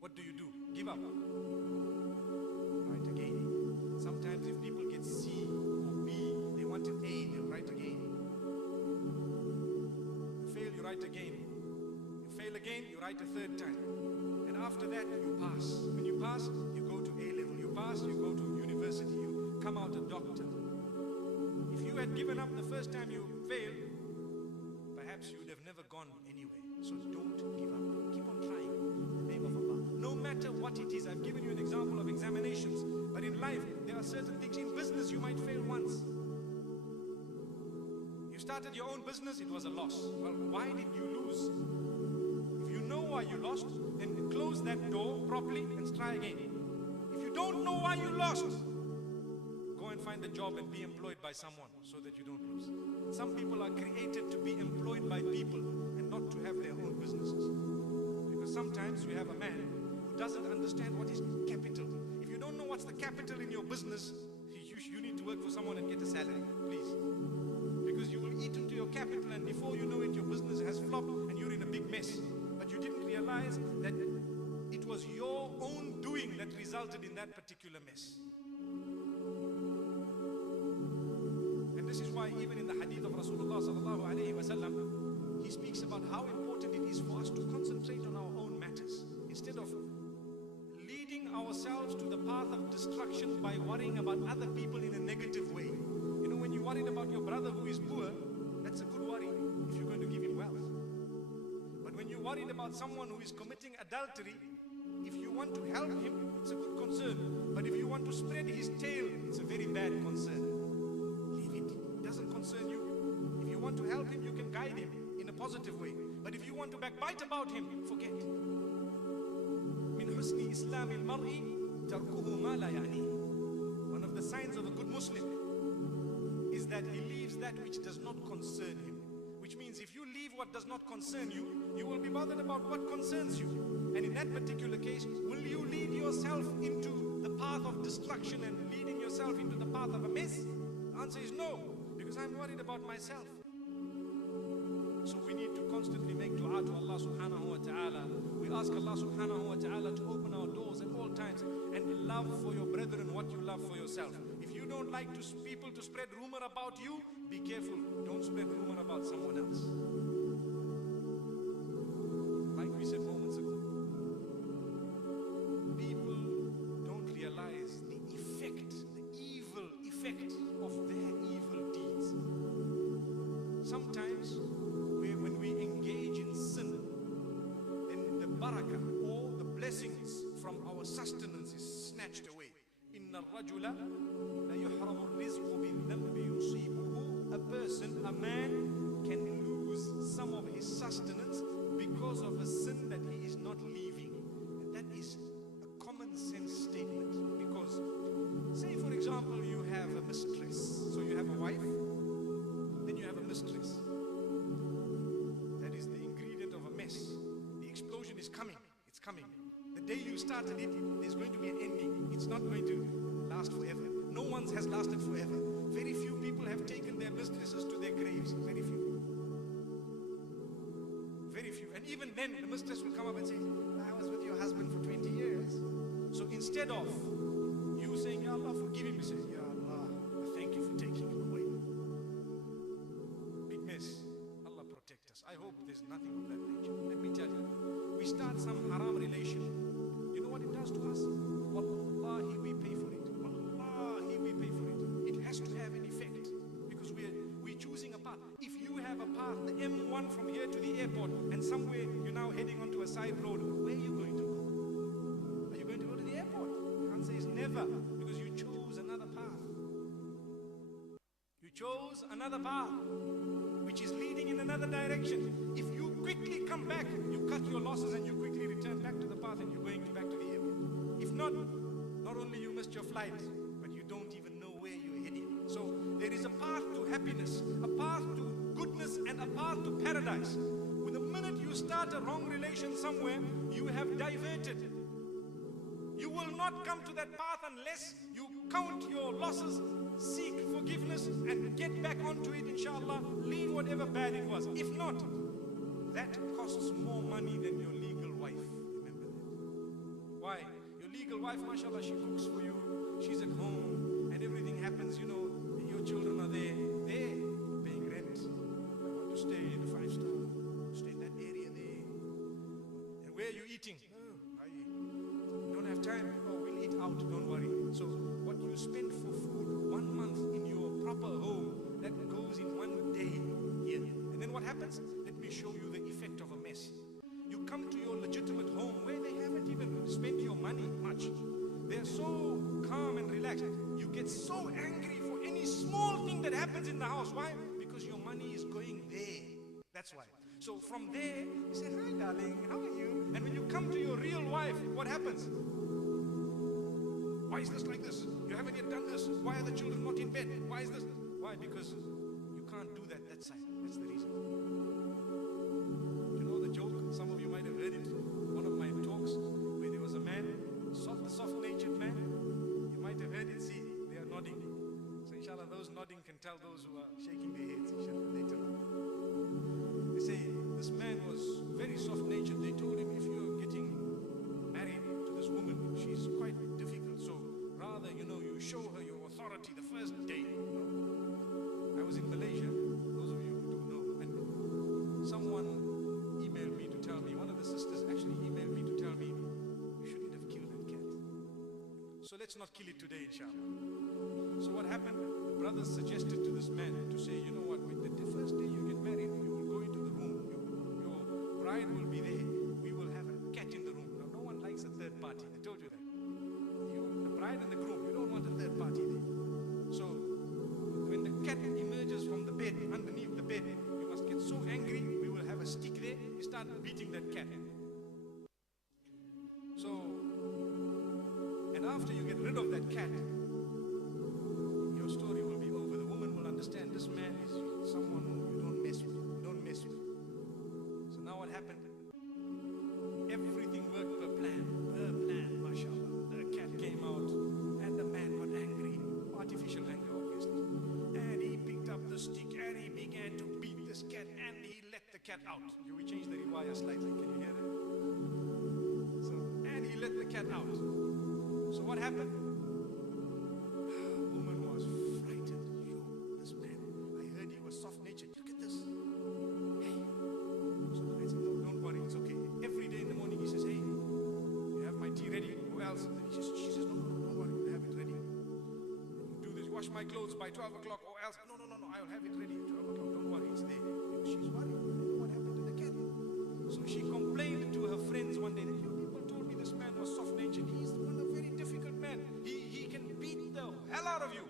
what do? Give up. Write again. Sometimes if people get C or B, they want an A, they'll write again. You fail, you write again. You fail again, you write a third time. And after that, you pass. When you pass, you go to A level. You pass, you go to university. You come out a doctor. If you had given up the first time you failed, perhaps you would have never gone anywhere. So don't give up. Keep on trying in the name of Allah. No matter what it is. I've given you an example of examinations. But in life, there are certain things. In business, you might fail once. You started your own business, it was a loss. Well, why did you lose? If you know why you lost, then close that door properly and try again. If you don't know why you lost, go and find a job and be employed by someone so that you don't lose. Some people are created to be employed by people and not to have their own businesses. Because sometimes you have a man who doesn't understand what is capital. If you don't know what's the capital in your business, you need to work for someone and get a salary, please. Because you will eat into your capital and before you know it, your business has flopped and you're in a big mess. But you didn't realize that it was your own doing that resulted in that particular mess. And this is why even in the hadith of Rasulullah sallallahu alaihi wasallam, he speaks about how important it is for us to concentrate on our own matters instead of leading ourselves to the path of destruction by worrying about other people in a negative way. You know, when you're worried about your brother who is poor, that's a good worry if you're going to give him wealth. But when you're worried about someone who is committing adultery, if you want to help him, it's a good concern. But if you want to spread his tail, it's a very bad concern. Leave it. It doesn't concern you. If you want to help him, you can guide him in a positive way. But if you want to backbite about him, forget. One of the signs of a good Muslim is that he leaves that which does not concern him. Which means if you leave what does not concern you, you will be bothered about what concerns you. And in that particular case, will you lead yourself into the path of destruction and leading yourself into the path of a mess? The answer is no, because I'm worried about myself. So we need to constantly make dua to Allah subhanahu wa ta'ala. We ask Allah subhanahu wa ta'ala to open our doors at all times and love for your brethren what you love for yourself. If you don't like people to spread rumor about you, be careful. Don't spread rumor about someone else. Like we said moments ago, people don't realize the effect, the evil effect of their evil deeds. Sometimes when we engage in sin, then the barakah or the blessings from our sustenance is snatched away. Inna ar-rajula la yuhramu ar-rizqu bil-dhanbi yusibuhu. A person, a man can lose some of his sustenance because of a sin that he is not leaving. And that is a common sense statement. Because, say for example, you have a mistress. So you have a wife, then you have a mistress. That is the ingredient of a mess. The explosion is coming. It's coming. The day you started it, there's going to be an ending. It's not going to last forever. No one's has lasted forever. Very few people have taken their mistresses to their graves. Very few. Very few. And even then, the mistress will come up and say, I was with your husband for 20 years. So instead of you saying, Ya Allah, forgive him, you say, Ya Allah, thank you for taking him away. Big mess. Allah protect us. I hope there's nothing of that nature. Let me tell you, we start some haram relation. You know what it does to us? Wallahi, we pay for it. Wallahi, we pay for it. It has to have an effect because we're choosing a path. If you have a path, the M1 from here to the airport, and somewhere you're now heading onto a side road, where are you going to go? Are you going to go to the airport? The answer is never, because you chose another path. You chose another path, which is leading in another direction. If you quickly come back, you cut your losses and you quickly return back to the path and you're going back to the airport. If not, not only you missed your flight, but you don't even know where you're heading. So there is a path to happiness, a path to goodness, and a path to paradise. With the minute you start a wrong relation somewhere, you have diverted. You will not come to that path unless you count your losses, seek forgiveness, and get back onto it, inshallah. Leave whatever bad it was. If not, that costs more money than your legal wife. Remember that. Why? Your legal wife, mashallah, she cooks for you, she's at home, and everything happens, you know, your children are there, they're paying rent. I want to stay in a 5-star, stay in that area there. And where are you eating? Oh, I don't have time. Oh, we'll eat out, don't worry. So what you spend for food 1 month in your proper home, that goes in 1 day here. And then what happens? Let me show you the effect of a mess. You come to your legitimate home where they haven't even spent your money much. They're so calm and relaxed. You get so angry for any small thing that happens in the house. Why? Because your money is going there. That's why. So from there, you say, hi darling, how are you? And when you come to your real wife, what happens? Why is this like this? You haven't yet done this. Why are the children not in bed? Why is this? Why? Because you can't do that side. That's the reason. You know the joke? Some of you might have heard it. One of my talks where there was a man, soft-natured man. You might have heard it. See, they are nodding. So inshallah, those nodding can tell those who are shaking their heads, inshallah, later on. They say this man was very soft-natured. They told him, if you're getting married to this woman, she's quite difficult. So rather, you know, you show her your authority the first day. You know? I was in Malaysia, those of you who do know, and someone emailed me to tell me, one of the sisters actually emailed me to tell me, you shouldn't have killed that cat. So let's not kill it today, inshallah. So what happened? The brothers suggested to this man to say, you know what, the first day you get married, you will go into the room, your bride will be there, we will have a cat in the room. Now, no one likes a third party, I told you that. The bride and the groom, you don't want a third party there. So when the cat emerges from the bed, underneath the bed, you must get so angry, we will have a stick there, you start beating that cat. So, and after you get rid of that cat, your story will be over. The woman will understand this man is someone who you don't mess with. You don't mess with. So now what happened? Everything worked per plan, mashallah. The cat came out and the man got angry, artificial anger obviously. And he picked up the stick and he began to beat this cat and he let the cat out. We change the riwayah slightly, can you hear it? So, and he let the cat out. So what happened? Woman was frightened. Yo, this man, I heard he was soft-natured. Look at this. Hey. So the man said, no, don't worry, it's okay. Every day in the morning he says, hey, you have my tea ready? Who else? And she says, no, don't worry, I have it ready. You do this, wash my clothes by 12 o'clock or else. No, I'll have it ready at 12 o'clock. Don't worry, it's there. She's worried. I don't know what happened to the cat. So she complained to her friends one day that, you people told me this man was soft-natured. He's a very difficult man. He can beat the hell out of you.